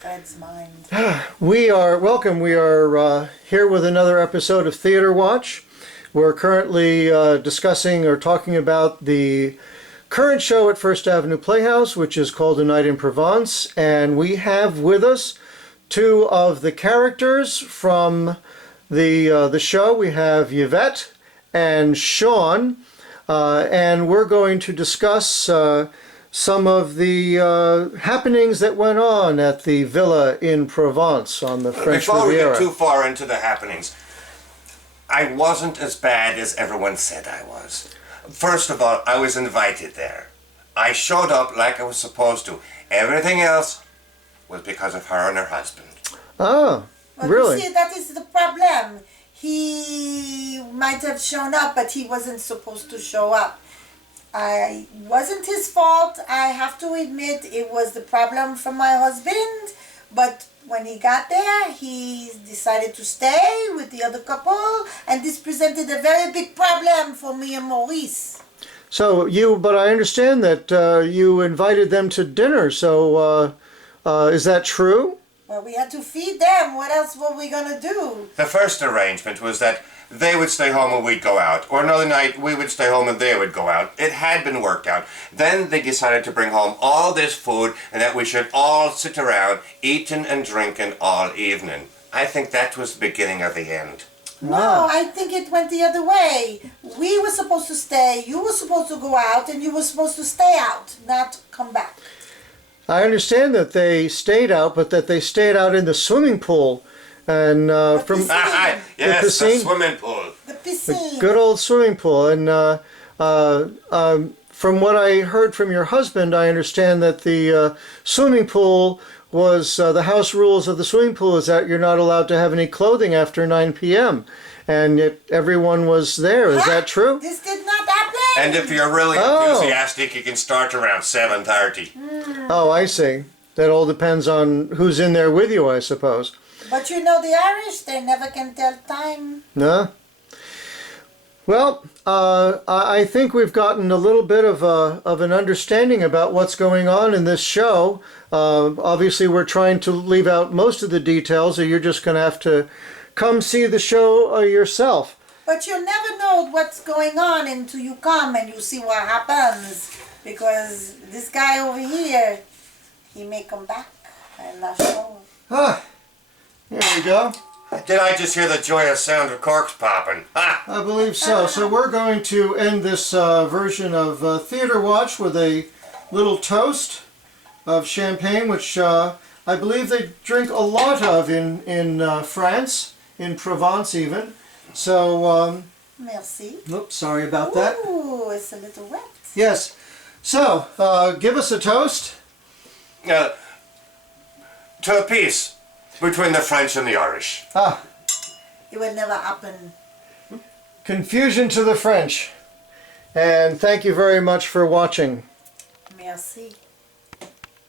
God's mind. We are here with another episode of Theater Watch. We're currently discussing or talking about the current show at First Avenue Playhouse, which is called A Night in Provence. And we have with us two of the characters from the show. We have Yvette and Shaun, and we're going to discuss some of the happenings that went on at the villa in Provence on the French Riviera. Before we get too far into the happenings, I wasn't as bad as everyone said I was. First of all, I was invited there. I showed up like I was supposed to. Everything else was because of her and her husband. Oh, But really? you see, that is the problem. He might have shown up, but he wasn't supposed to show up. I wasn't his fault. I have to admit it was the problem from my husband. But when he got there, he decided to stay with the other couple, and this presented a very big problem for me and Maurice. But I understand that you invited them to dinner, so is that true? Well, we had to feed them. What else were we gonna do? The first arrangement was that they would stay home and we'd go out. Or another night, we would stay home and they would go out. It had been worked out. Then they decided to bring home all this food and that we should all sit around eating and drinking all evening. I think that was the beginning of the end. No, I think it went the other way. We were supposed to stay, you were supposed to go out, and you were supposed to stay out, not come back. I understand that they stayed out, but that they stayed out in the swimming pool. And from Yes, the piscine? swimming pool. The piscine. Good old swimming pool. And from what I heard from your husband, I understand that the swimming pool was, the house rules of the swimming pool is that you're not allowed to have any clothing after 9 p.m. And yet everyone was there. Is that true? This did not happen. And if you're really enthusiastic, you can start around 7:30. Oh, I see. That all depends on who's in there with you, I suppose. But you know the Irish, they never can tell time. No? Well, I think we've gotten a little bit of an understanding about what's going on in this show. Obviously, we're trying to leave out most of the details, or you're just going to have to come see the show yourself. But you'll never know what's going on until you come and you see what happens. Because this guy over here, he may come back. I'm not sure. Ah, here we go. Did I just hear the joyous sound of corks popping? Ha! I believe so. So we're going to end this version of Theater Watch with a little toast of champagne, which I believe they drink a lot of in France, in Provence even. So, Merci. oops, sorry about that. Ooh, it's a little wet. Yes. So, give us a toast. To a peace between the French and the Irish. Ah, It will never happen. confusion to the French. And thank you very much for watching. Merci.